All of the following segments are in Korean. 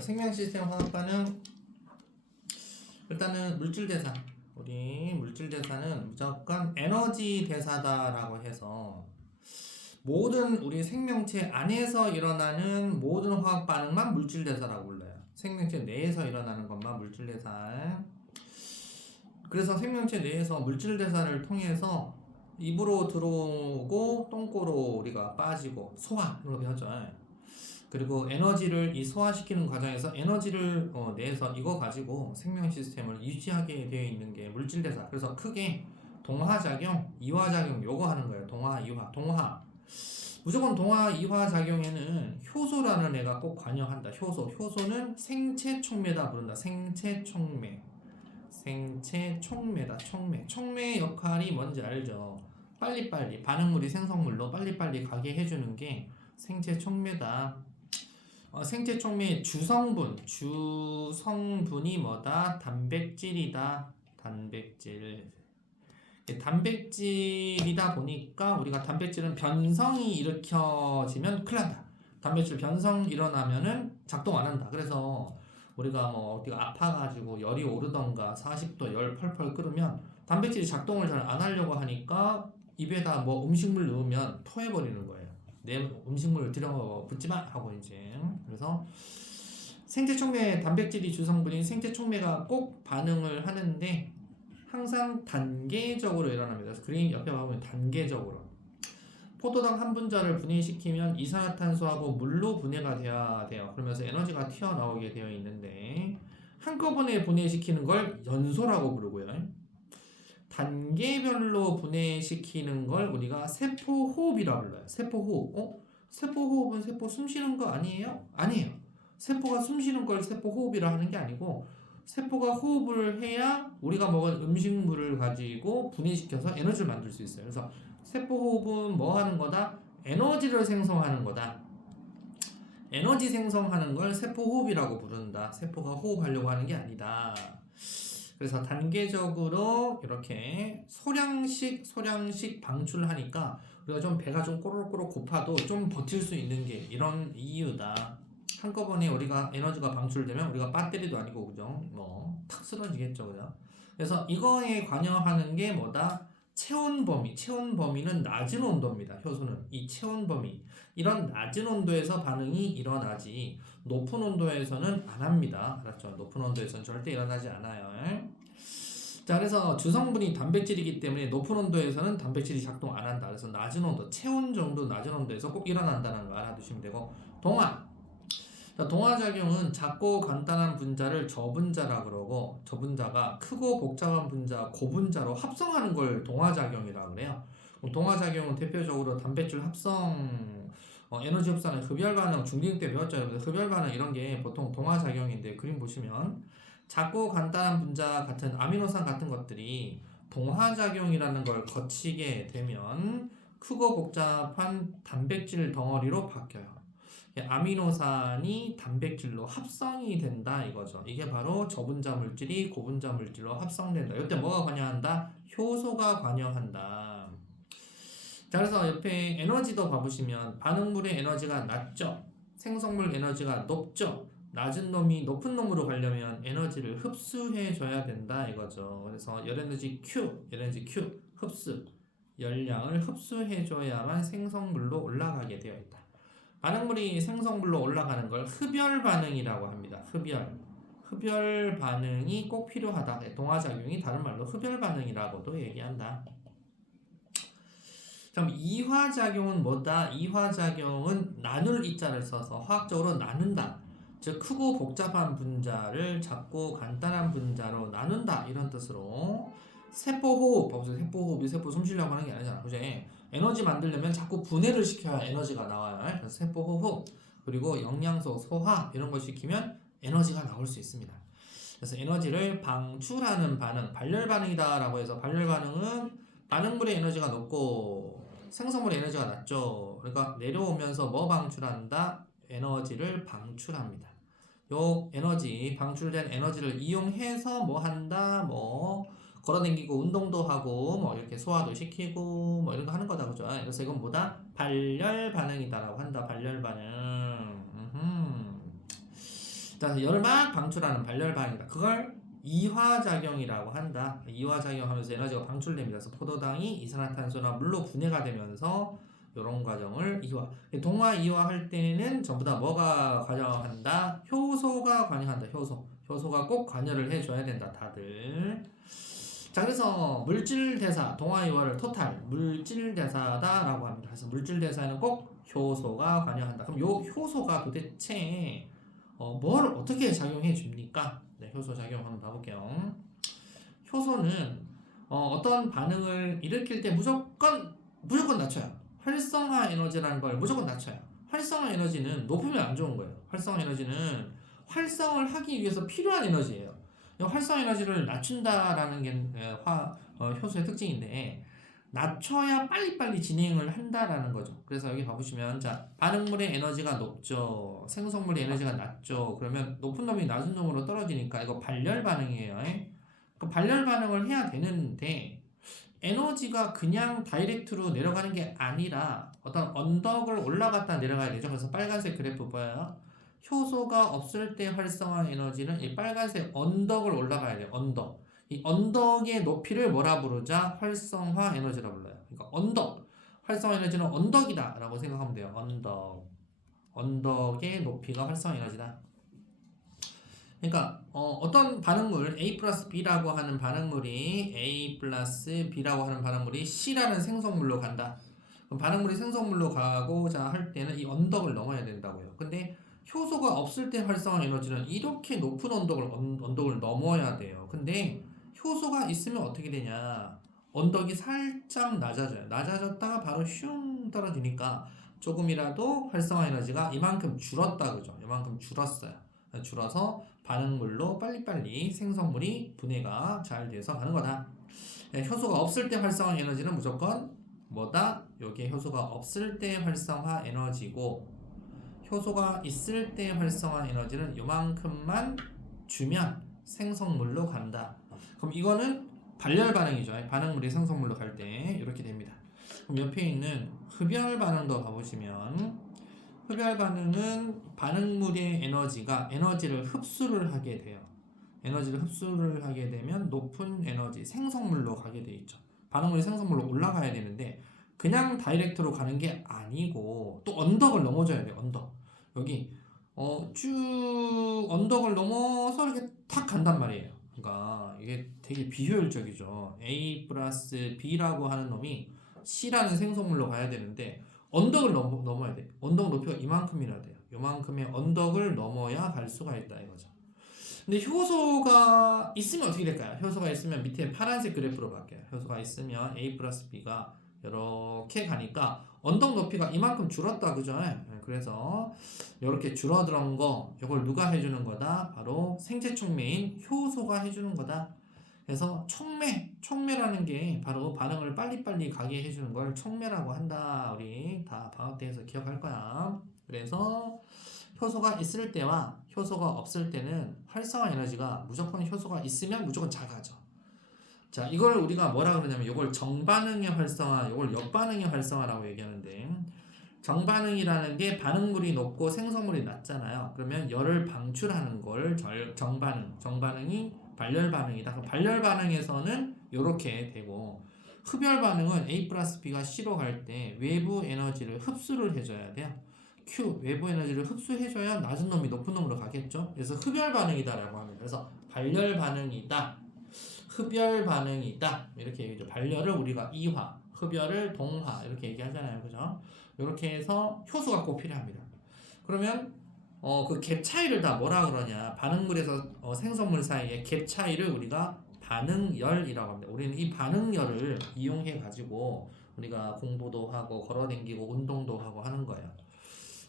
생명 시스템 화학 반응 일단은 물질 대사. 우리 물질 대사는 무조건 에너지 대사다라고 해서 모든 우리 생명체 안에서 일어나는 모든 화학 반응만 물질 대사라고 불러요. 생명체 내에서 일어나는 것만 물질 대사. 그래서 생명체 내에서 물질 대사를 통해서 입으로 들어오고 똥꼬로 우리가 빠지고 소화 이렇게 하죠. 그리고 에너지를 이 소화시키는 과정에서 에너지를 내서 이거 가지고 생명 시스템을 유지하게 되어 있는 게 물질 대사. 그래서 크게 동화작용, 이화작용 요거 하는 거예요. 동화, 이화, 동화. 무조건 동화, 이화 작용에는 효소라는 애가 꼭 관여한다. 효소는 생체 촉매다 부른다. 생체 촉매. 생체 촉매다. 촉매의 역할이 뭔지 알죠? 빨리빨리 반응물이 생성물로 빨리빨리 가게 해주는 게 생체 촉매다. 생체 촉매의 주성분이 뭐다? 단백질이다. 단백질이다 보니까 우리가 단백질은 변성이 일으켜지면 큰일 난다. 단백질 변성 일어나면은 작동 안 한다. 그래서 우리가 뭐 어디가 아파가지고 열이 오르던가 40도 열 펄펄 끓으면 단백질이 작동을 잘 안 하려고 하니까 입에다 뭐 음식물 넣으면 토해버리는 거예요. 내 음식물을 들여붓지 마 하고 이제. 그래서 생체 촉매 단백질이 주성분인 생체 촉매가 꼭 반응을 하는데 항상 단계적으로 일어납니다. 그래서 그림 옆에 보면 단계적으로 포도당 한 분자를 분해시키면 이산화탄소하고 물로 분해가 돼야 돼요. 그러면서 에너지가 튀어나오게 되어 있는데 한꺼번에 분해시키는 걸 연소라고 부르고요. 단계별로 분해시키는 걸 우리가 세포호흡이라고 불러요. 세포호흡. 세포호흡은 세포 숨쉬는 거 아니에요? 아니에요. 세포가 숨쉬는 걸 세포호흡이라 하는 게 아니고 세포가 호흡을 해야 우리가 먹은 음식물을 가지고 분해시켜서 에너지를 만들 수 있어요. 그래서 세포호흡은 뭐 하는 거다? 에너지를 생성하는 거다. 에너지 생성하는 걸 세포호흡이라고 부른다. 세포가 호흡하려고 하는 게 아니다. 그래서 단계적으로 이렇게 소량씩 방출하니까 우리가 좀 배가 좀 꼬르륵꼬르륵 고파도 좀 버틸 수 있는 게 이런 이유다. 한꺼번에 우리가 에너지가 방출되면 우리가 배터리도 아니고 그죠? 뭐 탁 쓰러지겠죠, 그죠? 그래서 이거에 관여하는 게 뭐다? 체온 범위는 낮은 온도입니다. 효소는 이 체온 범위 이런 낮은 온도에서 반응이 일어나지 높은 온도에서는 안 합니다. 알았죠? 높은 온도에서는 절대 일어나지 않아요. 자, 그래서 주성분이 단백질이기 때문에 높은 온도에서는 단백질이 작동 안 한다. 그래서 낮은 온도, 체온 정도 낮은 온도에서 꼭 일어난다는 거 알아두시면 되고 동화. 자, 동화작용은 작고 간단한 분자를 저분자라 그러고 저분자가 크고 복잡한 분자, 고분자로 합성하는 걸 동화작용이라고 그래요. 동화작용은 대표적으로 단백질 합성, 에너지 흡수하는 흡열반응, 중딩 때 배웠죠. 여러분들 흡열반응 이런 게 보통 동화작용인데 그림 보시면 작고 간단한 분자 같은 아미노산 같은 것들이 동화작용이라는 걸 거치게 되면 크고 복잡한 단백질 덩어리로 바뀌어요. 아미노산이 단백질로 합성이 된다 이거죠. 이게 바로 저분자 물질이 고분자 물질로 합성된다. 이때 뭐가 관여한다? 효소가 관여한다. 자, 그래서 옆에 에너지도 봐보시면 반응물의 에너지가 낮죠. 생성물 에너지가 높죠. 낮은 놈이 높은 놈으로 가려면 에너지를 흡수해 줘야 된다 이거죠. 그래서 열에너지 Q 흡수 열량을 흡수해 줘야만 생성물로 올라가게 되어 있다. 반응물이 생성물로 올라가는 걸 흡열 반응이라고 합니다. 흡열 반응이 꼭 필요하다. 동화작용이 다른 말로 흡열 반응이라고도 얘기한다. 그럼 이화작용은 뭐다? 이화작용은 나눌 이자를 써서 화학적으로 나눈다. 즉 크고 복잡한 분자를 작고 간단한 분자로 나눈다 이런 뜻으로 세포호흡, 봐보세요. 세포호흡이 세포 숨쉬려고 하는 게 아니잖아. 그지? 에너지 만들려면 자꾸 분해를 시켜야 에너지가 나와요. 그래서 세포호흡 그리고 영양소 소화 이런 걸 시키면 에너지가 나올 수 있습니다. 그래서 에너지를 방출하는 반응, 발열 반응이다라고 해서 발열 반응은 반응물의 에너지가 높고 생성물의 에너지가 낮죠. 그러니까 내려오면서 뭐 방출한다? 에너지를 방출합니다. 요 에너지 방출된 에너지를 이용해서 뭐 한다? 뭐 걸어다니고 운동도 하고 뭐 이렇게 소화도 시키고 뭐 이런 거 하는 거다 그죠? 그래서 이건 뭐다? 발열 반응이다라고 한다. 발열 반응. 자, 열을 막 방출하는 발열 반응이다. 그걸 이화작용이라고 한다. 이화작용하면서 에너지가 방출됩니다. 그래서 포도당이 이산화탄소나 물로 분해가 되면서 이런 과정을 이화. 동화 이화할 때는 전부 다 뭐가 관여한다? 효소가 관여한다. 효소가 꼭 관여를 해줘야 된다. 다들. 자, 그래서 물질 대사, 동화 이화를 토탈 물질 대사다라고 합니다. 그래서 물질 대사에는 꼭 효소가 관여한다. 그럼 요 효소가 도대체 뭘 어떻게 작용해 줍니까? 네, 효소 작용 한번 봐볼게요. 효소는 어떤 반응을 일으킬 때 무조건 낮춰요. 활성화 에너지라는 걸 무조건 낮춰요. 활성화 에너지는 높으면 안 좋은 거예요. 활성화 에너지는 활성을 하기 위해서 필요한 에너지예요. 활성화 에너지를 낮춘다라는 게 효소의 특징인데 낮춰야 빨리빨리 진행을 한다라는 거죠. 그래서 여기 봐보시면 자 반응물의 에너지가 높죠. 생성물의 에너지가 낮죠. 그러면 높은 놈이 낮은 놈으로 떨어지니까 이거 발열 반응이에요. 그 발열 반응을 해야 되는데 에너지가 그냥 다이렉트로 내려가는 게 아니라 어떤 언덕을 올라갔다 내려가야 되죠. 그래서 빨간색 그래프 보여요. 효소가 없을 때 활성화 에너지는 이 빨간색 언덕을 올라가야 돼요. 언덕. 이 언덕의 높이를 뭐라 부르자? 활성화 에너지라 불러요. 그러니까 언덕. 활성화 에너지는 언덕이다 라고 생각하면 돼요. 언덕. 언덕의 높이가 활성화 에너지다. 그러니까 어떤 반응물 A 플러스 B라고 하는 반응물이 A 플러스 B라고 하는 반응물이 C라는 생성물로 간다. 그럼 반응물이 생성물로 가고자 할 때는 이 언덕을 넘어야 된다고요. 근데 효소가 없을 때 활성화 에너지는 이렇게 높은 언덕을 넘어야 돼요. 근데 효소가 있으면 어떻게 되냐? 언덕이 살짝 낮아져요. 낮아졌다가 바로 슝 떨어지니까 조금이라도 활성화 에너지가 이만큼 줄었다 그죠? 이만큼 줄었어요. 줄어서 반응물로 빨리빨리 생성물이 분해가 잘 돼서 가는 거다. 효소가 없을 때 활성화 에너지는 무조건 뭐다? 여기에 효소가 없을 때 활성화 에너지고 효소가 있을 때 활성화 에너지는 요만큼만 주면 생성물로 간다. 그럼 이거는 발열 반응이죠. 반응물이 생성물로 갈 때 이렇게 됩니다. 그럼 옆에 있는 흡열 반응도 가보시면 흡열 반응은 반응물의 에너지를 흡수를 하게 돼요. 에너지를 흡수를 하게 되면 높은 에너지 생성물로 가게 돼 있죠. 반응물이 생성물로 올라가야 되는데 그냥 다이렉트로 가는 게 아니고 또 언덕을 넘어져야 돼요. 언덕. 여기 쭉 언덕을 넘어서 이렇게 탁 간단 말이에요. 그러니까 이게 되게 비효율적이죠. A 플러스 B라고 하는 놈이 C라는 생성물로 가야 되는데 언덕을 넘어야 돼. 언덕 높이가 이만큼이나 돼요. 요만큼의 언덕을 넘어야 갈 수가 있다 이거죠. 근데 효소가 있으면 어떻게 될까요? 효소가 있으면 밑에 파란색 그래프로 바뀌어요. 효소가 있으면 A 플러스 B가 이렇게 가니까 언덕 높이가 이만큼 줄었다 그죠? 그래서 이렇게 줄어든 거 이걸 누가 해주는 거다? 바로 생체 촉매인 효소가 해주는 거다. 그래서 촉매라는 게 바로 반응을 빨리빨리 가게 해주는 걸 촉매라고 한다. 우리 다 방학 때에서 기억할 거야. 그래서 효소가 있을 때와 효소가 없을 때는 활성화 에너지가 무조건 효소가 있으면 무조건 작아져. 자, 이걸 우리가 뭐라 그러냐면 이걸 정반응의 활성화, 이걸 역반응의 활성화라고 얘기하는데 정반응이라는 게 반응물이 높고 생성물이 낮잖아요. 그러면 열을 방출하는 걸 정반응이 발열 반응이다. 그럼 발열 반응에서는 이렇게 되고 흡열 반응은 A 플러스 B가 C로 갈 때 외부 에너지를 흡수를 해줘야 돼요. Q 외부 에너지를 흡수해줘야 낮은 놈이 높은 놈으로 가겠죠. 그래서 흡열 반응이다라고 합니다. 그래서 발열 반응이다. 흡열 반응이다. 이렇게 얘기죠. 발열을 우리가 이화, 흡열을 동화 이렇게 얘기하잖아요. 그죠? 이렇게 해서 효소가 꼭 필요합니다. 그러면 그 갭 차이를 다 뭐라 그러냐? 반응물에서 생성물 사이의 갭 차이를 우리가 반응열이라고 합니다. 우리는 이 반응열을 이용해 가지고 우리가 공부도 하고 걸어다니고 운동도 하고 하는 거예요.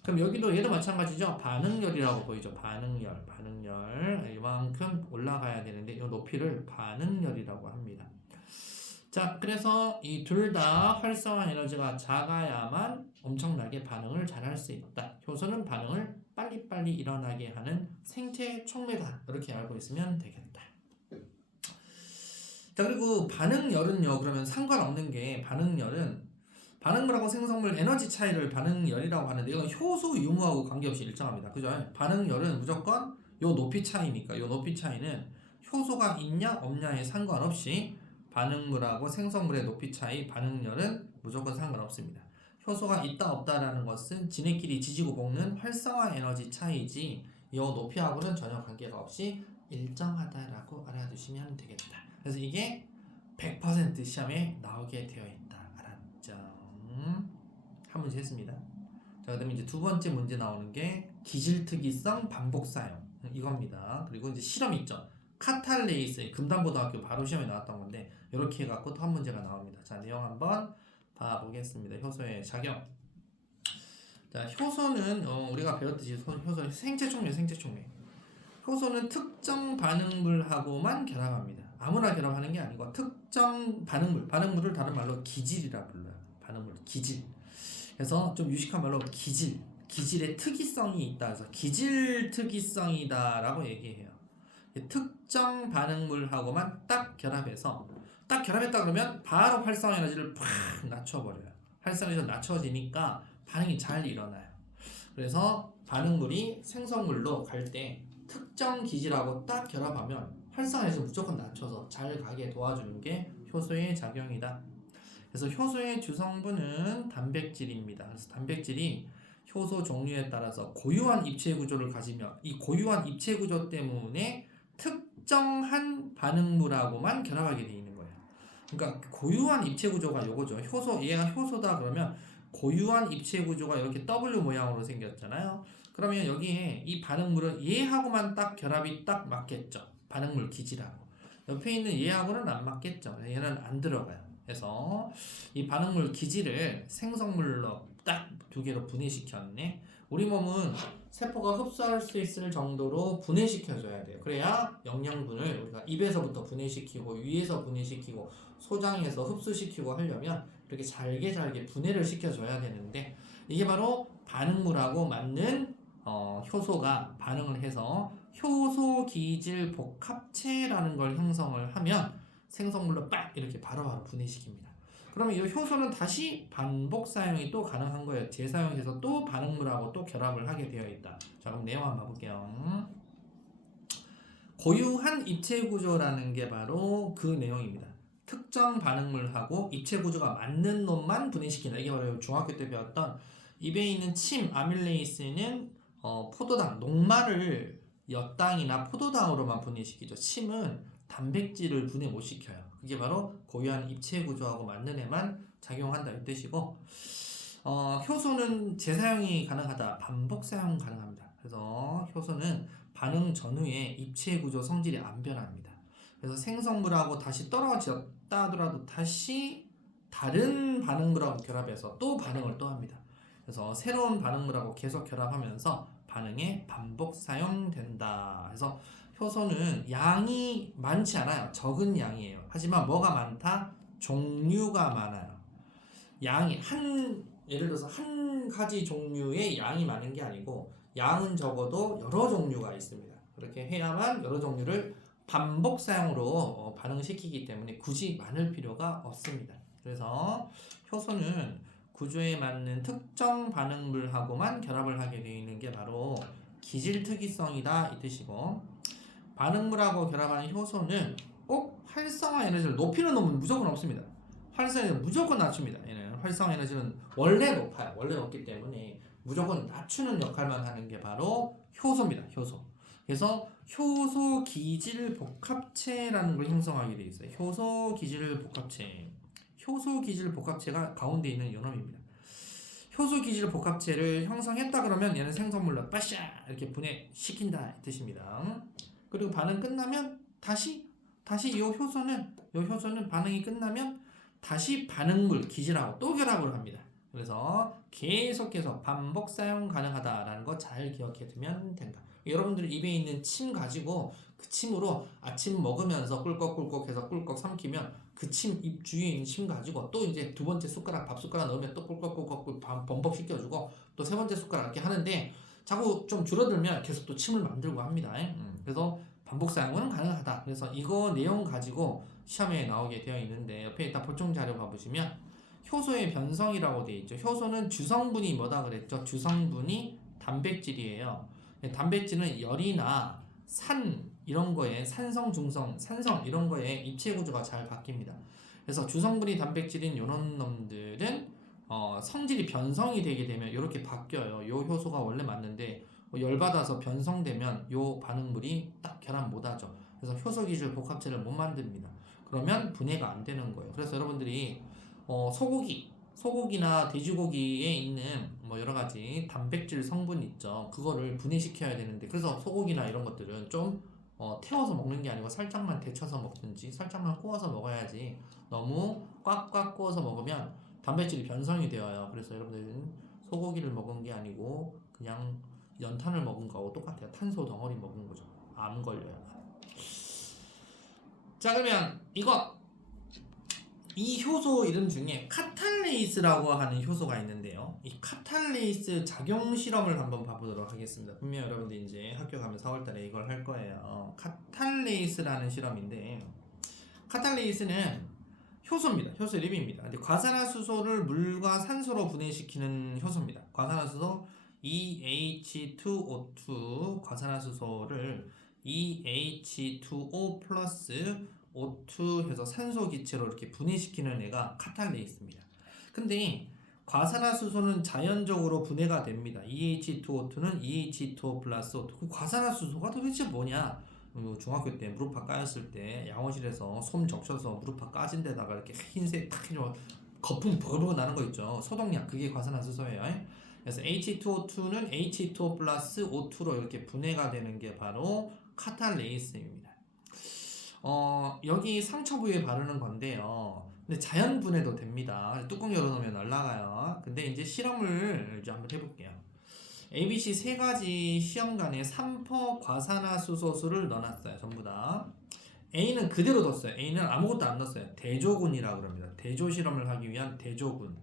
그럼 여기도 얘도 마찬가지죠. 반응열이라고 보이죠. 반응열 이만큼 올라가야 되는데 이 높이를 반응열이라고 합니다. 자, 그래서 이 둘 다 활성화 에너지가 작아야만 엄청나게 반응을 잘 할 수 있다. 효소는 반응을 빨리빨리 일어나게 하는 생체 촉매다. 이렇게 알고 있으면 되겠다. 자, 그리고 반응열은요. 그러면 상관없는 게 반응물하고 생성물 에너지 차이를 반응열이라고 하는데 이건 효소 유무하고 관계없이 일정합니다. 그죠? 반응열은 무조건 요 높이 차이니까 요 높이 차이는 효소가 있냐 없냐에 상관없이 반응물하고 생성물의 높이 차이, 반응열은 무조건 상관없습니다. 효소가 있다 없다라는 것은 지네끼리 지지고 볶는 활성화 에너지 차이지 이 높이하고는 전혀 관계가 없이 일정하다라고 알아두시면 되겠다. 그래서 이게 100% 시험에 나오게 되어 있다. 알았죠? 한 문제 했습니다. 자, 그다음에 이제 두 번째 문제 나오는 게 기질특이성 반복 사용 이겁니다. 그리고 이제 실험 있죠. 카탈레이스 금단고등학교 바로 시험에 나왔던 건데 이렇게 해갖고 또 한 문제가 나옵니다. 자, 내용 한번 봐보겠습니다. 효소의 작용. 자, 효소는 우리가 배웠듯이 효소는 생체 촉매. 효소는 특정 반응물하고만 결합합니다. 아무나 결합하는 게 아니고 특정 반응물을 다른 말로 기질이라 불러요. 반응물, 기질. 그래서 좀 유식한 말로 기질의 특이성이 있다. 그래서 기질 특이성이다라고 얘기해요. 특정 반응물하고만 딱 결합했다 그러면 바로 활성 에너지를 팍 낮춰버려요. 활성 에너지가 낮춰지니까 반응이 잘 일어나요. 그래서 반응물이 생성물로 갈 때 특정 기질하고 딱 결합하면 활성 에너지를 무조건 낮춰서 잘 가게 도와주는 게 효소의 작용이다. 그래서 효소의 주성분은 단백질입니다. 그래서 단백질이 효소 종류에 따라서 고유한 입체 구조를 가지며 이 고유한 입체 구조 때문에 특정한 반응물하고만 결합하게 되어 있는 거예요. 그러니까 고유한 입체 구조가 요거죠. 얘가 효소다 그러면 고유한 입체 구조가 이렇게 W 모양으로 생겼잖아요. 그러면 여기에 이 반응물은 얘하고만 딱 결합이 딱 맞겠죠. 반응물 기질하고. 옆에 있는 얘하고는 안 맞겠죠. 얘는 안 들어가요. 그래서 이 반응물 기질을 생성물로 딱 두 개로 분해시켰네. 우리 몸은 세포가 흡수할 수 있을 정도로 분해시켜줘야 돼요. 그래야 영양분을 우리가 입에서부터 분해시키고 위에서 분해시키고 소장에서 흡수시키고 하려면 이렇게 잘게 분해를 시켜줘야 되는데 이게 바로 반응물하고 맞는 효소가 반응을 해서 효소 기질 복합체라는 걸 형성을 하면 생성물로 빡 이렇게 바로바로 분해시킵니다. 그러면 이 효소는 다시 반복 사용이 또 가능한 거예요. 재사용해서 또 반응물하고 또 결합을 하게 되어 있다. 자, 그럼 내용 한번 봐볼게요. 고유한 입체 구조라는 게 바로 그 내용입니다. 특정 반응물하고 입체 구조가 맞는 놈만 분해시킨다. 이게 바로 중학교 때 배웠던 입에 있는 침, 아밀레이스는 포도당, 녹말을 엿당이나 포도당으로만 분해시키죠. 침은 단백질을 분해 못 시켜요. 그게 바로 고유한 입체 구조하고 맞는 애만 작용한다 이 뜻이고 효소는 재사용이 가능하다. 반복 사용 가능합니다. 그래서 효소는 반응 전후에 입체 구조 성질이 안 변합니다. 그래서 생성물하고 다시 떨어졌다 하더라도 다시 다른 반응물하고 결합해서 또 반응을 또 합니다. 그래서 새로운 반응물하고 계속 결합하면서 반응에 반복 사용된다. 그래서 효소는 양이 많지 않아요. 적은 양이에요. 하지만 뭐가 많다? 종류가 많아요. 양이 예를 들어서 한 가지 종류의 양이 많은 게 아니고 양은 적어도 여러 종류가 있습니다. 그렇게 해야만 여러 종류를 반복 사용으로 반응시키기 때문에 굳이 많을 필요가 없습니다. 그래서 효소는 구조에 맞는 특정 반응물하고만 결합을 하게 되어 있는 게 바로 기질 특이성이다 이 뜻이고 반응물하고 결합하는 효소는 꼭 활성화 에너지를 높이는 놈은 무조건 없습니다. 활성화 에너지는 무조건 낮춥니다. 얘는 활성화 에너지는 원래 높아요. 원래 높기 때문에 무조건 낮추는 역할만 하는 게 바로 효소입니다. 효소. 그래서 효소 기질 복합체라는 걸 형성하게 되어 있어요. 효소 기질 복합체. 효소 기질 복합체가 가운데 있는 요놈입니다. 효소 기질 복합체를 형성했다 그러면 얘는 생성물로 빠샤 이렇게 분해시킨다 이 뜻입니다. 그리고 반응 끝나면 다시 이 효소는 반응이 끝나면 다시 반응물 기질하고 또 결합을 합니다. 그래서 계속해서 반복 사용 가능하다라는 거 잘 기억해 두면 된다. 여러분들 입에 있는 침 가지고 그 침으로 아침 먹으면서 꿀꺽꿀꺽 해서 꿀꺽 삼키면 그 침 입 주위에 있는 침 가지고 또 이제 두 번째 숟가락 밥 숟가락 넣으면 또 꿀꺽꿀꺽 범벅 시켜주고 또 세 번째 숟가락 이렇게 하는데 자꾸 좀 줄어들면 계속 또 침을 만들고 합니다. 그래서 반복 사용은 가능하다. 그래서 이거 내용 가지고 시험에 나오게 되어 있는데 옆에 있다 보충 자료 봐보시면 효소의 변성이라고 되어 있죠. 효소는 주성분이 뭐다 그랬죠? 주성분이 단백질이에요. 단백질은 열이나 산 이런 거에 산성, 중성, 산성 이런 거에 입체 구조가 잘 바뀝니다. 그래서 주성분이 단백질인 이런 놈들은 성질이 변성이 되게 되면 이렇게 바뀌어요. 요 효소가 원래 맞는데 열받아서 변성되면 요 반응물이 딱 결합 못하죠. 그래서 효소 기술 복합체를 못 만듭니다. 그러면 분해가 안 되는 거예요. 그래서 여러분들이 소고기나 돼지고기에 있는 뭐 여러 가지 단백질 성분 있죠. 그거를 분해시켜야 되는데 그래서 소고기나 이런 것들은 좀 태워서 먹는 게 아니고 살짝만 데쳐서 먹든지 살짝만 구워서 먹어야지 너무 꽉꽉 구워서 먹으면 단백질이 변성이 되어요. 그래서 여러분들은 소고기를 먹은 게 아니고 그냥 연탄을 먹은 거하고 똑같아요. 탄소 덩어리 먹은 거죠. 암 걸려요. 자 그러면 이 효소 이름 중에 카탈레이스라고 하는 효소가 있는데요. 이 카탈레이스 작용 실험을 한번 봐보도록 하겠습니다. 분명 여러분들 이제 학교 가면 4월달에 이걸 할 거예요. 카탈레이스라는 실험인데 카탈레이스는 효소입니다. 효소 이름입니다. 근데 과산화수소를 물과 산소로 분해시키는 효소입니다. 과산화수소 EH2O2 과산화수소를 EH2O 플러스 O2 해서 산소 기체로 이렇게 분해시키는 애가 카탈레이스입니다. 근데 과산화수소는 자연적으로 분해가 됩니다. EH2O2는 EH2O 플러스 O2. 그 과산화수소가 도대체 뭐냐? 중학교 때 무릎팍 까였을 때 양호실에서 솜 적셔서 무릎팍 까진 데다가 이렇게 흰색 탁 해서 거품 버벅 나는 거 있죠. 소독약 그게 과산화수소예요. 그래서 H2O2는 H2O 플러스 O2로 이렇게 분해가 되는 게 바로 카탈레이스입니다. 여기 상처 부위에 바르는 건데요. 근데 자연 분해도 됩니다. 뚜껑 열어놓으면 날아가요. 근데 이제 실험을 이제 한번 해볼게요. ABC 세 가지 시험관에 3% 과산화수소수를 넣어놨어요. 전부 다. A는 그대로 뒀어요. A는 아무것도 안 넣었어요. 대조군이라고 그럽니다. 대조 실험을 하기 위한 대조군.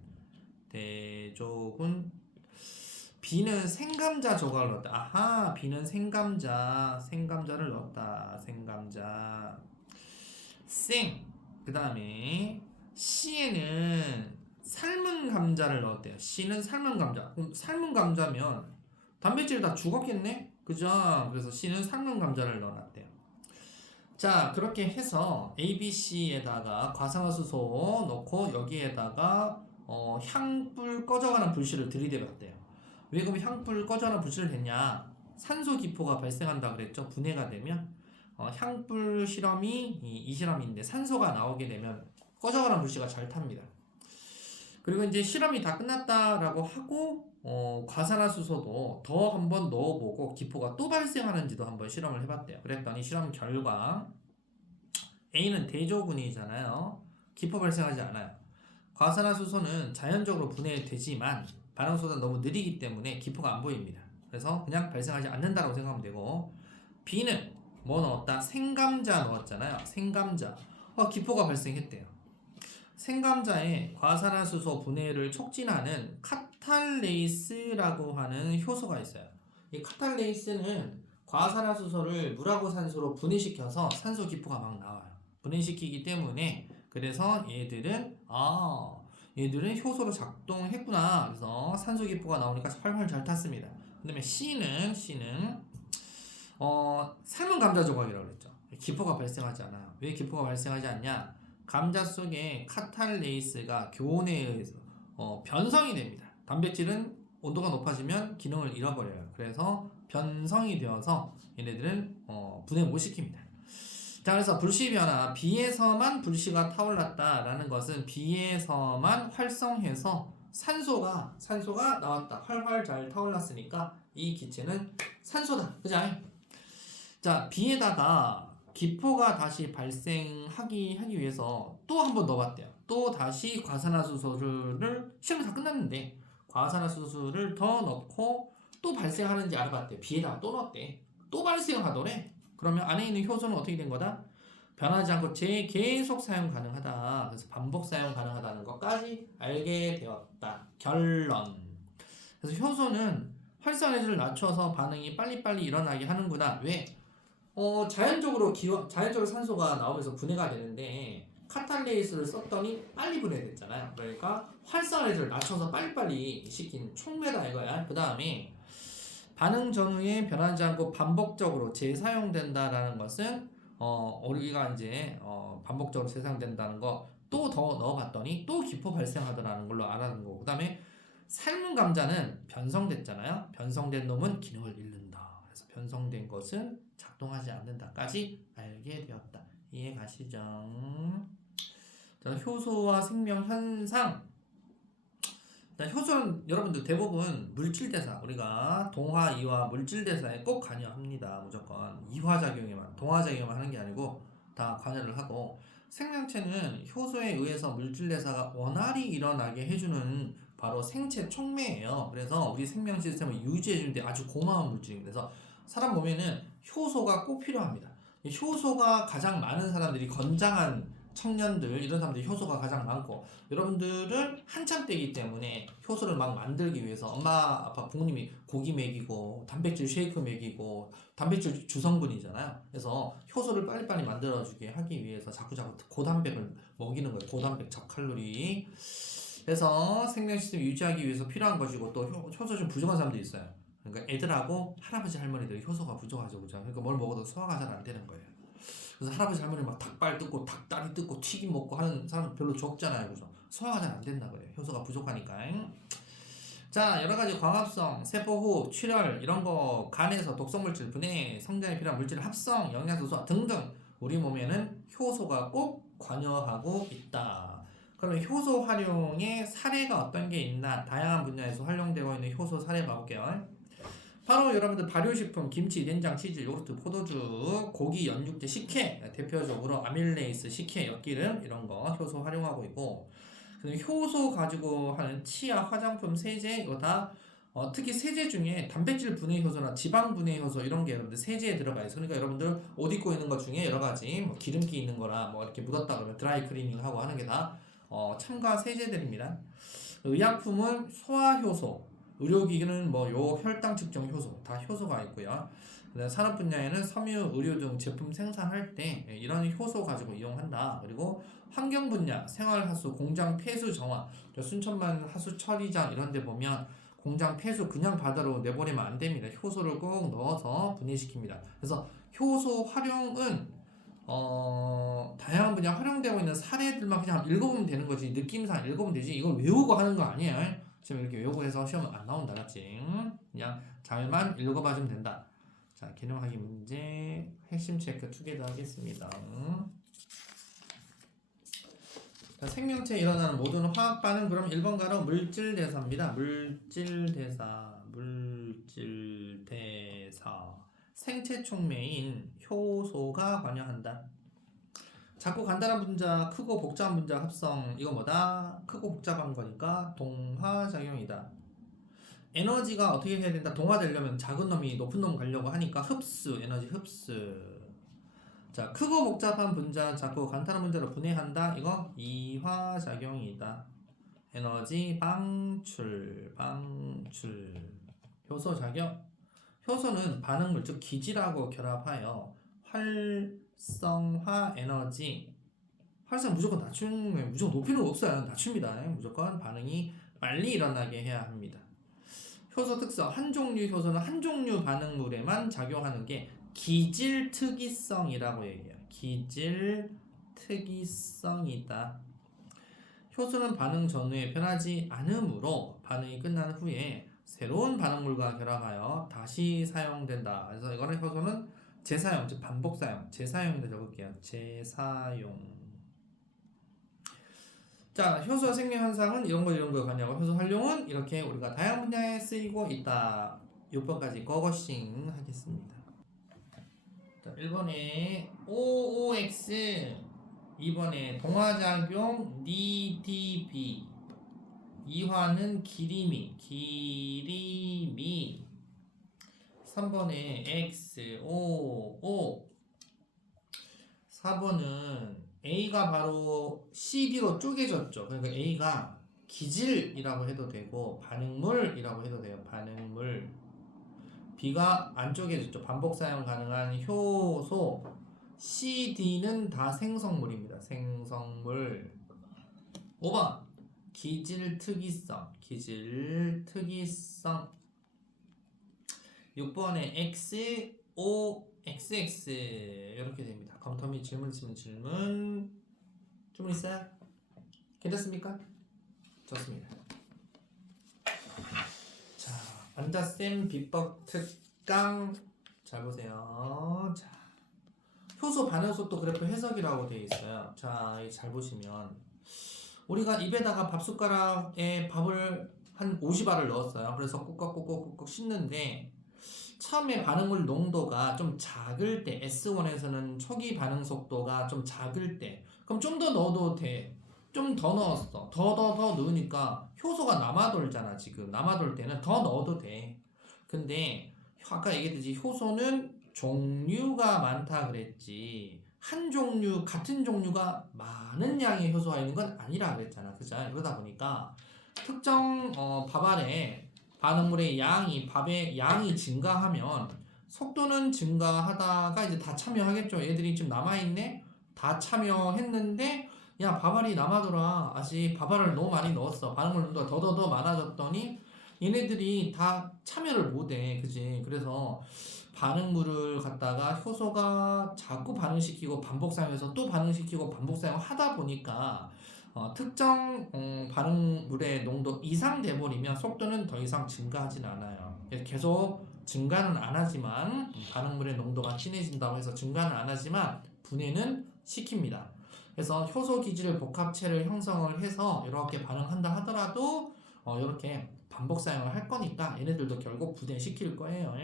B는 생감자 조각을 넣었다. 아하, B는 생감자를 넣었다. 생감자. 그 다음에 C에는 삶은 감자를 넣었대요. C는 삶은 감자. 그럼 삶은 감자면 단백질이 다 죽었겠네? 그죠? 그래서 C는 삶은 감자를 넣어놨대요. 자, 그렇게 해서 ABC에다가 과산화수소 넣고 여기에다가 향불 꺼져가는 불씨를 들이대봤대요. 왜 그럼 향불 꺼져가는 불씨를 댔냐? 산소 기포가 발생한다 그랬죠? 분해가 되면 향불 실험이 이 실험인데 산소가 나오게 되면 꺼져가는 불씨가 잘 탑니다. 그리고 이제 실험이 다 끝났다라고 하고 과산화수소도 더 한번 넣어보고 기포가 또 발생하는지도 한번 실험을 해봤대요. 그랬더니 실험 결과 A는 대조군이잖아요. 기포 발생하지 않아요. 과산화수소는 자연적으로 분해되지만 반응속도가 너무 느리기 때문에 기포가 안 보입니다. 그래서 그냥 발생하지 않는다고 생각하면 되고 B는 뭐 넣었다? 생감자 넣었잖아요. 생감자. 기포가 발생했대요. 생감자에 과산화수소 분해를 촉진하는 카탈레이스라고 하는 효소가 있어요. 이 카탈레이스는 과산화수소를 물하고 산소로 분해시켜서 산소 기포가 막 나와요. 분해시키기 때문에 그래서 얘들은 효소로 작동했구나. 그래서 산소 기포가 나오니까 활활 잘 탔습니다. 그 다음에 C는 삶은 감자 조각이라고 그랬죠. 기포가 발생하지 않아요. 왜 기포가 발생하지 않냐? 감자 속에 카탈레이스가 교온에 의해서 변성이 됩니다. 단백질은 온도가 높아지면 기능을 잃어버려요. 그래서 변성이 되어서 얘네들은 분해 못 시킵니다. 자, 그래서 불씨 변화 B에서만 불씨가 타올랐다라는 것은 B에서만 활성해서 산소가 나왔다. 활활 잘 타올랐으니까 이 기체는 산소다. 그죠? 자, B에다가 기포가 다시 발생하기 위해서 또 한 번 넣어봤대요. 또 다시 과산화수소를 실험 다 끝났는데 과산화수소를 더 넣고 또 발생하는지 알아봤대요. B에다가 또 넣었대. 또 발생하더래. 그러면 안에 있는 효소는 어떻게 된 거다? 변하지 않고 계속 사용 가능하다. 그래서 반복 사용 가능하다는 것까지 알게 되었다. 결론. 그래서 효소는 활성해질을 낮춰서 반응이 빨리빨리 일어나게 하는구나. 왜? 자연적으로 산소가 나오면서 분해가 되는데 카탈레이스를 썼더니 빨리 분해됐잖아요. 그러니까 활성해질을 낮춰서 빨리빨리 시킨 촉매다 이거야. 그 다음에 반응 전후에 변하지 않고 반복적으로 재사용된다라는 것은 우리가 이제 반복적으로 재사용된다는 거 또 더 넣어봤더니 또 기포 발생하더라는 걸로 알아낸 거고, 그다음에 삶은 감자는 변성됐잖아요. 변성된 놈은 기능을 잃는다. 그래서 변성된 것은 작동하지 않는다까지 알게 되었다. 이해 가시죠? 자, 효소와 생명 현상. 효소는 여러분들 대부분 물질대사, 우리가 동화, 이화, 물질대사에 꼭 관여합니다. 무조건 이화작용에만, 동화작용만 하는 게 아니고 다 관여를 하고, 생명체는 효소에 의해서 물질대사가 원활히 일어나게 해주는 바로 생체 촉매예요. 그래서 우리 생명 시스템을 유지해주는데 아주 고마운 물질입니다. 그래서 사람 몸에는 효소가 꼭 필요합니다. 이 효소가 가장 많은 사람들이 건장한 청년들, 이런 사람들이 효소가 가장 많고, 여러분들은 한참 때이기 때문에 효소를 막 만들기 위해서 엄마, 아빠, 부모님이 고기 먹이고 단백질 쉐이크 먹이고 단백질 주성분이잖아요. 그래서 효소를 빨리빨리 만들어주게 하기 위해서 자꾸자꾸 고단백을 먹이는 거예요. 고단백, 저칼로리. 그래서 생명 시스템 유지하기 위해서 필요한 것이고, 또 효소 좀 부족한 사람도 있어요. 그러니까 애들하고 할아버지 할머니들이 효소가 부족하죠, 그죠? 그러니까 뭘 먹어도 소화가 잘 안 되는 거예요. 그래서 할아버지 할머니 막 닭발 뜯고 닭다리 뜯고 튀김 먹고 하는 사람 별로 적잖아요, 그죠? 소화가 잘 안 된다 그래요. 효소가 부족하니까. 자, 여러 가지 광합성, 세포호흡, 출혈 이런 거, 간에서 독성물질 분해, 성장에 필요한 물질 합성, 영양소 소화 등등 우리 몸에는 효소가 꼭 관여하고 있다. 그러면 효소 활용의 사례가 어떤 게 있나? 다양한 분야에서 활용되고 있는 효소 사례 봐볼게요. 바로 여러분들 발효식품, 김치, 된장, 치즈, 요거트, 포도주, 고기, 연육제, 식혜, 대표적으로 아밀레이스, 식혜, 엿기름 이런 거 효소 활용하고 있고, 효소 가지고 하는 치약, 화장품, 세제 이거 다 특히 세제 중에 단백질 분해 효소나 지방 분해 효소 이런 게 여러분들 세제에 들어가 있어요. 그러니까 여러분들 옷 입고 있는 것 중에 여러 가지 뭐 기름기 있는 거나 뭐 이렇게 묻었다 그러면 드라이 클리닝 하고 하는 게 다 첨가 세제들입니다. 의약품은 소화 효소, 의료기기는 뭐 요 혈당 측정 효소 다 효소가 있고요. 산업 분야에는 섬유, 의료 등 제품 생산할 때 이런 효소 가지고 이용한다. 그리고 환경 분야, 생활하수, 공장 폐수 정화, 순천만 하수 처리장 이런 데 보면 공장 폐수 그냥 바다로 내보내면 안 됩니다. 효소를 꼭 넣어서 분해시킵니다. 그래서 효소 활용은 다양한 분야 활용되고 있는 사례들만 그냥 읽어보면 되는 거지, 느낌상 읽어보면 되지 이걸 외우고 하는 거 아니에요. 지금 이렇게 외우고 해서 시험 안 나온다, 맞지? 그냥 잘만 읽어봐주면 된다. 자, 개념하기 문제 핵심 체크 2개 더 하겠습니다. 자, 생명체에 일어나는 모든 화학 반응, 그럼 1번 가로 물질대사입니다. 물질대사. 생체 촉매인 효소가 관여한다. 작고 간단한 분자, 크고 복잡한 분자 합성, 이거 뭐다? 크고 복잡한 거니까 동화작용이다. 에너지가 어떻게 해야 된다? 동화되려면 작은 놈이 높은 놈 가려고 하니까 흡수, 에너지 흡수. 자, 크고 복잡한 분자, 작고 간단한 분자로 분해한다. 이거 이화작용이다. 에너지 방출. 효소 작용. 효소는 반응물, 즉 기질하고 결합하여 활성화 에너지. 활성 무조건 낮추는, 무조건 높이는 없어요. 낮춥니다. 무조건 반응이 빨리 일어나게 해야 합니다. 효소 특성, 한 종류 효소는 한 종류 반응물에만 작용하는 게 기질 특이성이라고 얘기해요. 기질 특이성이다. 효소는 반응 전후에 변하지 않으므로 반응이 끝난 후에 새로운 반응물과 결합하여 다시 사용된다. 그래서 이거는 효소는 재사용, 즉 반복 사용, 재사용이라 적을게요. 재사용. 자, 효소 생명 현상은 이런 거 관여하고, 효소 활용은 이렇게 우리가 다양한 분야에 쓰이고 있다. 6번까지 거거싱 하겠습니다. 자, 1번에 OOX, 2번에 동화작용 DDB, 2화는 기리미, 3번에 XOO, 4번은 A가 바로 CD로 쪼개졌죠. 그러니까 A가 기질이라고 해도 되고 반응물이라고 해도 돼요. 반응물. B가 안 쪼개졌죠. 반복 사용 가능한 효소. CD는 다 생성물입니다. 생성물. 5번 기질 특이성. 6번에 X, O, XX 이렇게 됩니다. 검토 및 질문 있으면 질문 있어요? 괜찮습니까? 좋습니다. 자, 안자쌤 비법 특강 잘 보세요. 자, 효소 반응 속도 그래프 해석이라고 되어 있어요. 자, 잘 보시면 우리가 입에다가 밥 숟가락에 밥을 한 50알을 넣었어요. 그래서 꾹꾹꾹꾹꾹 씻는데 처음에 반응물 농도가 좀 작을 때 S1에서는 초기 반응 속도가 좀 작을 때 그럼 좀 더 넣어도 돼. 좀 더 넣었어. 더 넣으니까 효소가 남아돌잖아. 지금 남아돌 때는 더 넣어도 돼. 근데 아까 얘기했듯이 효소는 종류가 많다 그랬지 한 종류 같은 종류가 많은 양의 효소가 있는 건 아니라 그랬잖아. 그죠? 그러다 보니까 특정 밥알에 반응물의 양이 밥의 양이 증가하면 속도는 증가하다가 이제 다 참여하겠죠. 얘들이 지금 남아있네. 다 참여했는데 야 밥알이 남아돌아. 아직 밥알을 너무 많이 넣었어. 반응물 농도가 더 많아졌더니 얘네들이 다 참여를 못해. 그지? 그래서 반응물을 갖다가 효소가 자꾸 반응시키고 반복 사용해서 또 반응시키고 반복 사용하다 보니까 특정 반응물의 농도 이상 돼버리면 속도는 더 이상 증가하진 않아요. 계속 증가는 안 하지만 반응물의 농도가 진해진다고 해서 증가는 안 하지만 분해는 시킵니다. 그래서 효소 기질 복합체를 형성을 해서 이렇게 반응한다 하더라도 이렇게 반복 사용을 할 거니까 얘네들도 결국 분해시킬 거예요.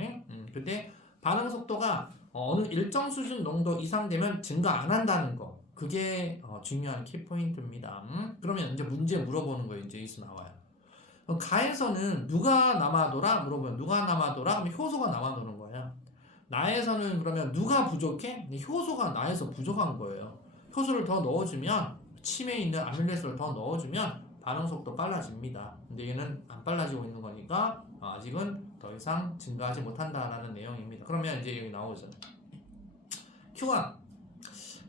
근데 반응 속도가 어느 일정 수준 농도 이상 되면 증가 안 한다는 거. 그게 중요한 키포인트입니다. 그러면 이제 문제 물어보는 거예요. 이제 여기서 나와요. 가에서는 누가 남아돌아? 물어보면 누가 남아돌아? 그럼 효소가 남아도는 거예요. 나에서는 그러면 누가 부족해? 효소가 나에서 부족한 거예요. 효소를 더 넣어주면 침에 있는 아밀레스를 더 넣어주면 반응 속도 빨라집니다. 근데 얘는 안 빨라지고 있는 거니까 아직은 더 이상 증가하지 못한다라는 내용입니다. 그러면 이제 여기 나오죠. Q1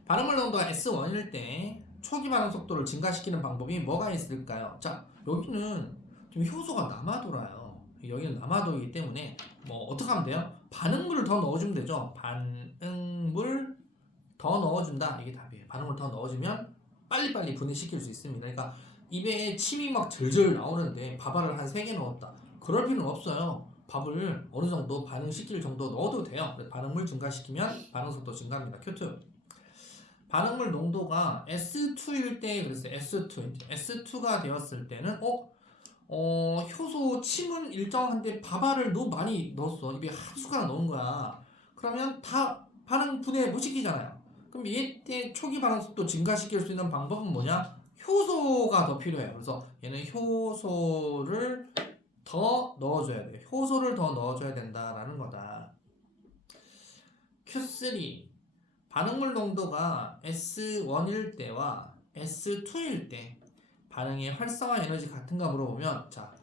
반응물 농도가 S1일 때 초기 반응 속도를 증가시키는 방법이 뭐가 있을까요? 자, 여기는 좀 효소가 남아돌아요. 여기는 남아돌기 때문에 뭐 어떻게 하면 돼요? 반응물을 더 넣어주면 되죠. 반응물 더 넣어준다. 이게 답이에요. 반응물 더 넣어주면 빨리빨리 분해시킬 수 있습니다. 그러니까 입에 침이 막 절절 나오는데 밥알을 한 3개 넣었다. 그럴 필요는 없어요. 밥을 어느 정도 반응시킬 정도 넣어도 돼요. 반응물 증가시키면 반응 속도 증가합니다. Q2 반응물 농도가 S2일 때 그랬어요. S2가 되었을 때는 효소 침은 일정한데 밥알을 너무 많이 넣었어. 입에 한 숟가락 넣은 거야. 그러면 다 반응 분해 못 시키잖아요. 그럼 얘때 초기 반응 속도 증가시킬 수 있는 방법은 뭐냐? 효소가 더 필요해요. 그래서 얘는 효소를 더 넣어줘야 돼요. 효소를 더 넣어줘야 된다라는 거다. Q3 반응물 농도가 S1일 때와 S2일 때 반응의 활성화 에너지 같은가 물어보면 자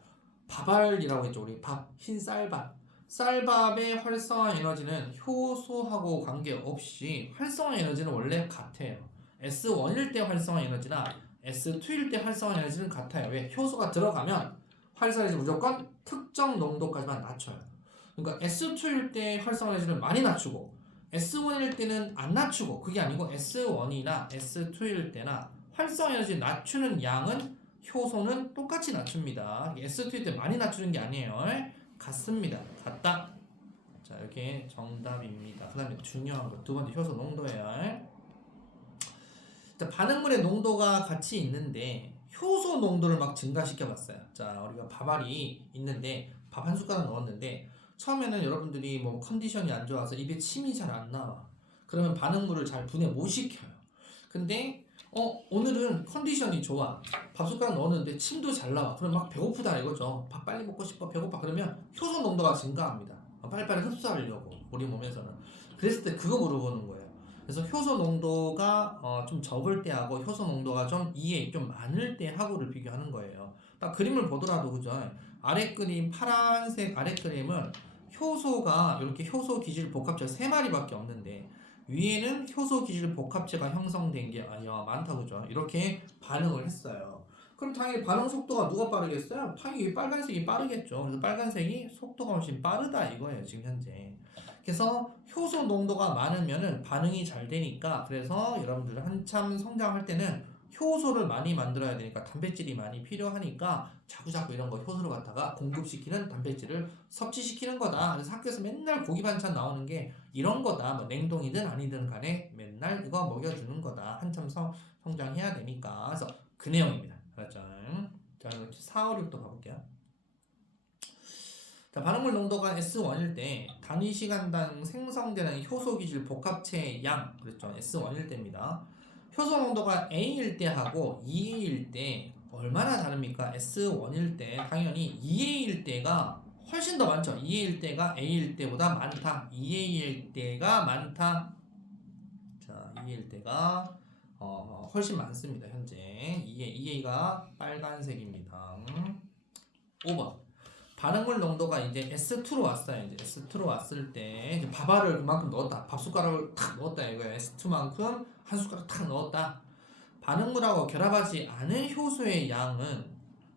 밥알이라고 했죠. 우리 밥, 흰 쌀밥. 쌀밥의 활성화 에너지는 효소하고 관계없이 활성화 에너지는 원래 같아요. S1일 때 활성화 에너지나 S2일 때 활성화 에너지는 같아요. 왜? 효소가 들어가면 활성화 에너지 무조건 특정 농도까지만 낮춰요. 그러니까 S2일 때 활성화 에너지를 많이 낮추고 S1일 때는 안 낮추고 그게 아니고 S1이나 S2일 때나 활성화 에너지 낮추는 양은 효소는 똑같이 낮춥니다. S2일 때 많이 낮추는 게 아니에요. 같습니다. 같다. 자, 이렇게 정답입니다. 그 다음에 중요한 거 두 번째 효소 농도예요. 자, 반응물의 농도가 같이 있는데 효소 농도를 막 증가시켜 봤어요. 자, 우리가 밥알이 있는데 밥 한 숟가락 넣었는데 처음에는 여러분들이 뭐 컨디션이 안 좋아서 입에 침이 잘 안 나와. 그러면 반응물을 잘 분해 못 시켜요. 근데 오늘은 컨디션이 좋아. 밥 숟가락 넣었는데 침도 잘 나와. 그럼 막 배고프다 이거죠. 밥 빨리 먹고 싶어. 배고파. 그러면 효소 농도가 증가합니다. 빨리빨리 흡수하려고 우리 몸에서는. 그랬을 때 그거 물어보는 거예요. 그래서 효소 농도가 좀 적을 때하고 효소 농도가 좀 이에 좀 많을 때하고를 비교하는 거예요. 딱 그림을 보더라도 그죠? 아래 그림 파란색 아래 그림은 효소가 이렇게 효소 기질 복합체 3마리밖에 없는데 위에는 효소 기질 복합체가 형성된 게 많다 그죠? 이렇게 반응을 했어요. 그럼 당연히 반응 속도가 누가 빠르겠어요? 당연히 빨간색이 빠르겠죠. 그래서 빨간색이 속도가 훨씬 빠르다 이거예요 지금 현재. 그래서 효소 농도가 많으면은 반응이 잘 되니까, 그래서 여러분들 한참 성장할 때는 효소를 많이 만들어야 되니까 단백질이 많이 필요하니까 자꾸자꾸 이런 거 효소를 갖다가 공급시키는 단백질을 섭취시키는 거다. 그래서 학교에서 맨날 고기 반찬 나오는 게 이런 거다. 뭐 냉동이든 아니든 간에 맨날 이거 먹여주는 거다. 한참 성장해야 되니까. 그래서 그 내용입니다. 알았죠? 자, 4, 5, 6도 가볼게요. 자, 반응물 농도가 S1일 때 단위 시간당 생성되는 효소 기질 복합체의 양, 그랬죠? S1일 때입니다. 효소 농도가 A일 때하고 2A일 때 얼마나 다릅니까? S1일 때 당연히 2A일 때가 훨씬 더 많죠. 2A일 때가 A일 때보다 많다. 2A일 때가 많다. 자, 2A일 때가 훨씬 많습니다. 현재 2A가 빨간색입니다. 5번. 반응물 농도가 이제 S2로 왔어요. 이제 S2로 왔을 때 이제 밥알을 그만큼 넣었다. 밥 숟가락을 탁 넣었다 이거예요. S2만큼 한 숟가락 탁 넣었다. 반응물하고 결합하지 않은 효소의 양은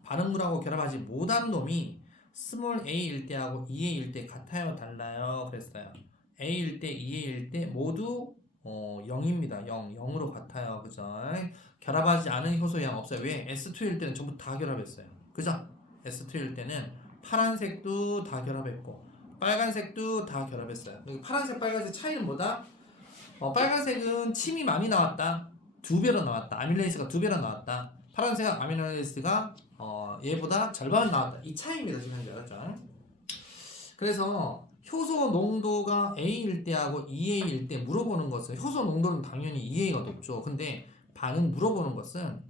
반응물하고 결합하지 못한 놈이 스몰 a일 때하고 2a일 때 같아요, 달라요? 그랬어요. a일 때, 2a일 때 모두 0입니다. 0으로 같아요. 그죠? 결합하지 않은 효소의 양 없어요. 왜? S2일 때는 전부 다 결합했어요. 그죠? S2일 때는 파란색도 다 결합했고 빨간색도 다 결합했어요. 파란색, 빨간색 차이는 뭐다? 빨간색은 침이 많이 나왔다. 2배로 나왔다. 아밀레이스가 2배로 나왔다. 파란색 아밀레이스가 얘보다 절반 나왔다. 이 차이입니다. 지금 현재. 알았죠? 그래서 효소 농도가 A일 때하고 2A일 때 물어보는 것은, 효소 농도는 당연히 2A가 높죠. 근데 물어보는 것은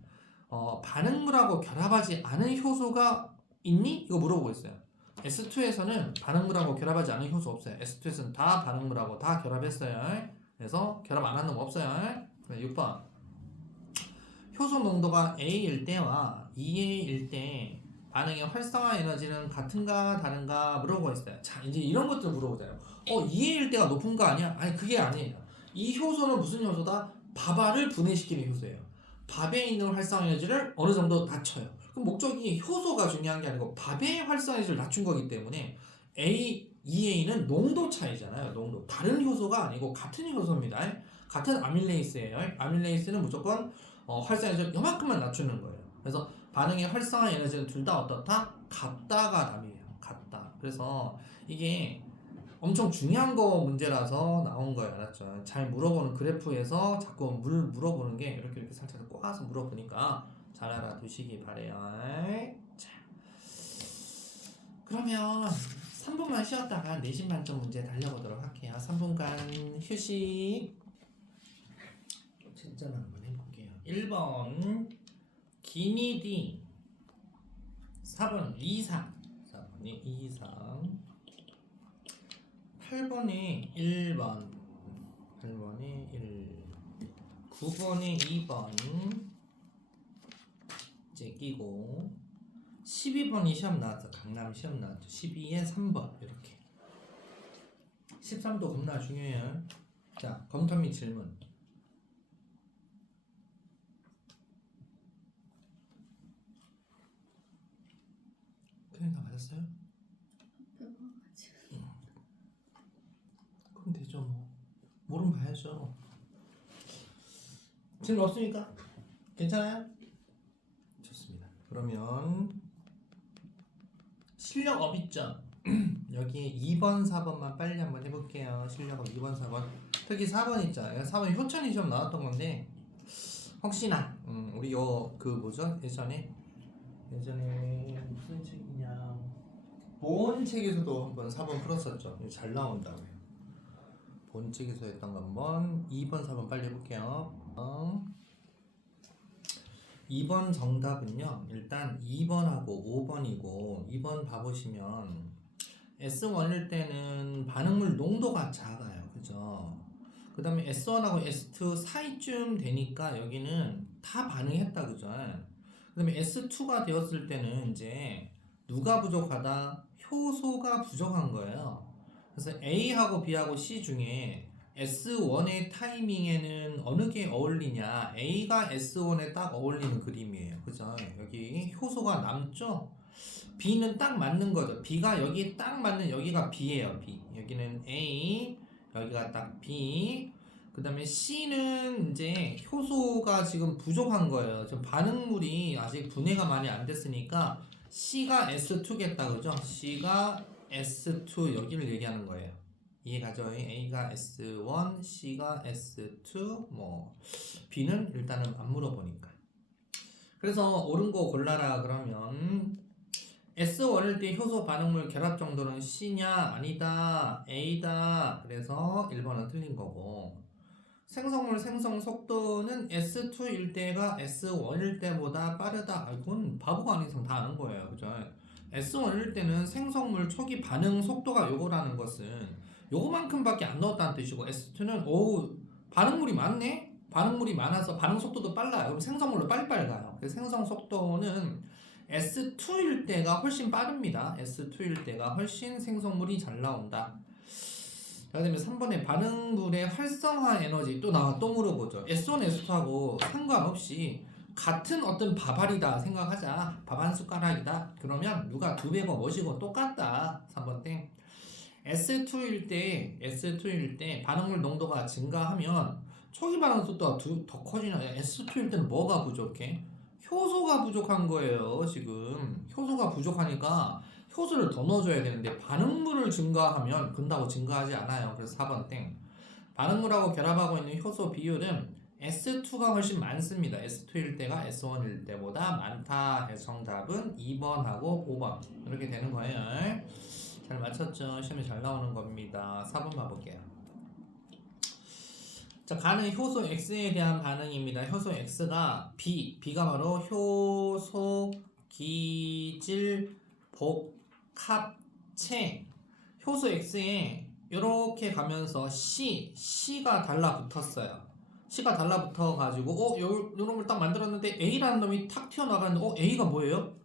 반응물하고 결합하지 않은 효소가 있니? 이거 물어보고 있어요. S2에서는 반응물하고 결합하지 않은 효소 없어요. S2에서는 다 반응물하고 다 결합했어요. 그래서 결합 안 한 놈 없어요. 6번. 효소 농도가 A일 때와 2A일 때 반응의 활성화 에너지는 같은가 다른가 물어보고 있어요. 자, 이제 이런 것들 물어보잖아요. 2A일 때가 높은 거 아니야? 아니, 그게 아니에요. 이 효소는 무슨 효소다? 밥알을 분해시키는 효소예요. 밥에 있는 활성화 에너지를 어느 정도 낮춰요. 그럼 목적이 효소가 중요한 게 아니고 밥의 활성화 에너지를 낮춘 거기 때문에 2A는 농도 차이잖아요. 농도. 다른 효소가 아니고 같은 효소입니다. 같은 아밀레이스예요. 아밀레이스는 무조건 활성화 에너지를 요만큼만 낮추는 거예요. 그래서 반응의 활성화 에너지는 둘 다 어떻다? 같다가 답이에요. 같다. 그래서 이게 엄청 중요한 거 문제라서 나온 거예요. 알았죠? 잘 물어보는 그래프에서 자꾸 물어보는 게 이렇게 살짝 꼬아서 물어보니까 잘 알아두시기 바래요. 자, 그러면 3분만 쉬었다가 내신 만점 문제 달려보도록 할게요. 3분간 휴식. 진짜만 한번 해볼게요. 1번 기니디, 4번 이상, 4번이 이상, 8번이 1번, 8번이 1, 9번이 2번 이제 끼고, 12번이 시험 나왔어. 강남 시험 나왔죠. 12에 3번 이렇게. 13도 겁나 중요해요. 자, 검토 및 질문. 그냥 다 맞았어요? 그럼 되죠 뭐. 모르면 봐야죠. 질문 없습니까? 괜찮아요? 좋습니다. 그러면 실력업 있죠? 여기 2번, 4번만 빨리 한번 해볼게요. 실력업 2번, 4번. 특히 4번 있죠? 4번 효천이 시험 나왔던 건데 혹시나 우리 뭐죠? 예전에 무슨 책이냐, 본 책에서도 한번 4번 풀었었죠. 잘 나온다고요. 본 책에서 했던 거 한번 2번, 4번 빨리 해볼게요. 2번 정답은요, 일단 2번하고 5번이고, 2번 봐보시면 S1일 때는 반응물 농도가 작아요. 그죠? 그 다음에 S1하고 S2 사이쯤 되니까 여기는 다 반응했다. 그죠? 그 다음에 S2가 되었을 때는 이제 누가 부족하다? 효소가 부족한 거예요. 그래서 A하고 B하고 C 중에 S1의 타이밍에는 어느 게 어울리냐? A가 S1에 딱 어울리는 그림이에요. 그죠? 여기 효소가 남죠? B는 딱 맞는 거죠. B가 여기 딱 맞는 여기가 B예요. B. 여기는 A, 여기가 딱 B. 그 다음에 C는 이제 효소가 지금 부족한 거예요. 지금 반응물이 아직 분해가 많이 안 됐으니까 C가 S2겠다. 그죠? C가 S2 여기를 얘기하는 거예요. 이해가죠? A가 S1, C가 S2, 뭐 B는 일단은 안 물어보니까. 그래서 옳은 거 골라라 그러면 S1일 때 효소 반응물 결합 정도는 C냐? 아니다. A다. 그래서 1번은 틀린 거고. 생성물 생성 속도는 S2일 때가 S1일 때보다 빠르다. 아, 이건 바보가 아닌 이상 다 아는 거예요. 그죠? S1일 때는 생성물 초기 반응 속도가 요거라는 것은 요거만큼밖에 안 넣었다는 뜻이고 S2는 오 반응물이 많네? 반응물이 많아서 반응 속도도 빨라요. 그럼 생성물로 빨리빨리 가요. 그래서 생성 속도는 S2일 때가 훨씬 빠릅니다. S2일 때가 훨씬 생성물이 잘 나온다. 자, 그다음에 3번에 반응물의 활성화 에너지 또 물어보죠. S1, S2하고 상관없이 같은 어떤 밥알이다 생각하자. 밥 한 숟가락이다. 그러면 누가 두 배고 뭐시고 똑같다. 3번 땡. S2일 때 반응물 농도가 증가하면 초기 반응 속도가 더 커지냐? S2일 때는 뭐가 부족해? 효소가 부족한 거예요. 지금 효소가 부족하니까 효소를 더 넣어줘야 되는데 반응물을 증가하면 근다고 증가하지 않아요. 그래서 4번 땡. 반응물하고 결합하고 있는 효소 비율은 S2가 훨씬 많습니다. S2일 때가 S1일 때보다 많다 해서 정답은 2번하고 5번 이렇게 되는 거예요. 잘 맞췄죠? 시험에 잘 나오는 겁니다. 4번 봐볼게요. 자, 가는 효소 X에 대한 반응입니다. 효소 X가 B가 바로 효소 기질 복합체. 효소 X에 이렇게 가면서 C가 달라붙었어요. C가 달라붙어가지고 요런 걸 딱 만들었는데 A라는 놈이 탁 튀어나가는데 A가 뭐예요?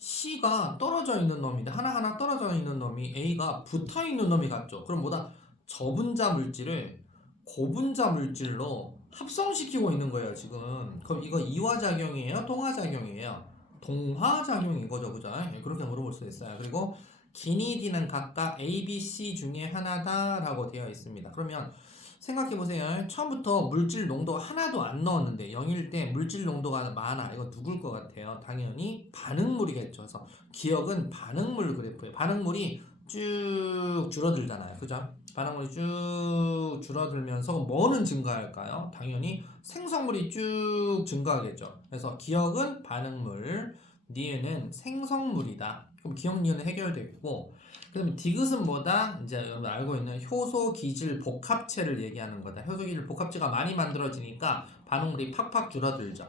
C가 떨어져 있는 놈인데 하나하나 떨어져 있는 놈이 A가 붙어 있는 놈이 같죠. 그럼 뭐다? 저분자 물질을 고분자 물질로 합성시키고 있는 거예요, 지금. 그럼 이거 이화작용이에요? 동화작용이에요? 동화작용인 거죠, 그죠? 그렇게 물어볼 수 있어요. 그리고 기니디는 각각 A, B, C 중에 하나다라고 되어 있습니다. 그러면 생각해보세요. 처음부터 물질 농도 하나도 안 넣었는데 0일 때 물질 농도가 많아. 이거 누굴 것 같아요? 당연히 반응물이겠죠. 그래서 기억은 반응물 그래프예요. 반응물이 쭉 줄어들잖아요. 그죠? 반응물이 쭉 줄어들면서 뭐는 증가할까요? 당연히 생성물이 쭉 증가하겠죠. 그래서 기억은 반응물, 니은은 생성물이다. 그럼 기억 니은은 해결됐고, 그 다음에 디귿은 뭐다? 이제 여러분 알고 있는 효소 기질 복합체를 얘기하는 거다. 효소 기질 복합체가 많이 만들어지니까 반응물이 팍팍 줄어들죠.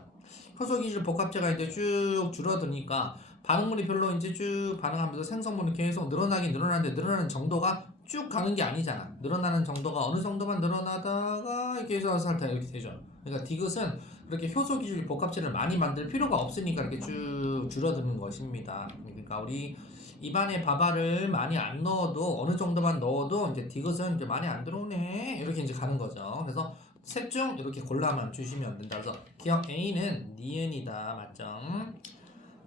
효소 기질 복합체가 이제 쭉 줄어드니까 반응물이 별로 이제 쭉 반응하면서 생성물은 계속 늘어나긴 늘어나는데 늘어나는 정도가 쭉 가는 게 아니잖아. 늘어나는 정도가 어느 정도만 늘어나다가 이렇게 해서 살짝 이렇게 되죠. 그러니까 디귿은 이렇게 효소 기질 복합체를 많이 만들 필요가 없으니까 이렇게 쭉 줄어드는 것입니다. 그러니까 우리 입안에 밥알을 많이 안 넣어도 어느 정도만 넣어도 이제 디귿은 이제 많이 안 들어오네 이렇게 이제 가는 거죠. 그래서 셋 중 이렇게 골라만 주시면 된다. 그래서 기억 A는 니은이다. 맞죠?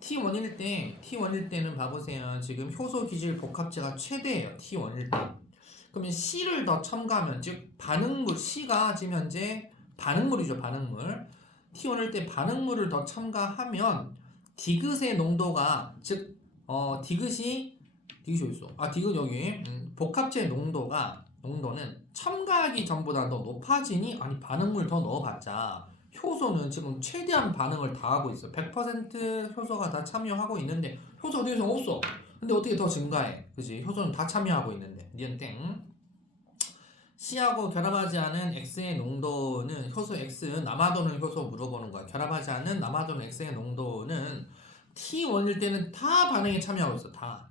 T1일 때는 봐보세요. 지금 효소 기질 복합체가 최대예요. T1일 때. 그러면 C를 더 첨가하면 즉 반응물 C가 지금 현재 반응물이죠. 반응물. T1일 때 반응물을 더 첨가하면 디귿의 농도가 즉 디귿이 어디 있어? 디귿 여기 복합체 농도는 첨가하기 전보다 더 높아지니 아니 반응물 더 넣어봤자 효소는 지금 최대한 반응을 다 하고 있어. 100% 효소가 다 참여하고 있는데 효소 어디서 없어. 근데 어떻게 더 증가해? 그지? 효소는 다 참여하고 있는데 니은 땡. C하고 결합하지 않은 X의 농도는 효소 X 남아도는 효소 물어보는 거야. 결합하지 않은 남아도는 X의 농도는 T1일 때는 다 반응에 참여하고 있어. 다.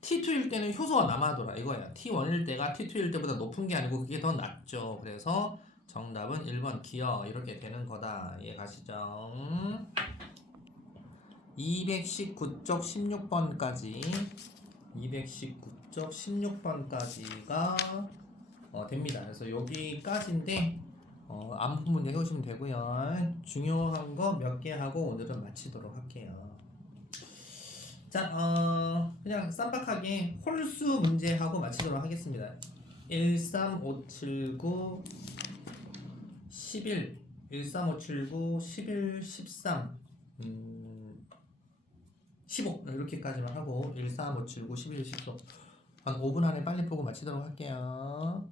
T2일 때는 효소가 남아돌아 이거야. T1일 때가 T2일 때보다 높은 게 아니고 그게 더 낮죠. 그래서 정답은 1번 기억 이렇게 되는 거다. 이해 가시죠? 219쪽 16번까지 219쪽 16번까지가 됩니다. 그래서 여기까지인데 안무 문제 해오시면 되고요. 중요한 거 몇 개 하고 오늘은 마치도록 할게요. 자, 그냥 쌈박하게 홀수 문제 하고 마치도록 하겠습니다. 1, 3, 5, 7, 9, 11, 1, 3, 5, 7, 9, 11, 13, 15 이렇게까지만 하고 1, 3, 5, 7, 9, 11, 15 한 5분 안에 빨리 보고 마치도록 할게요.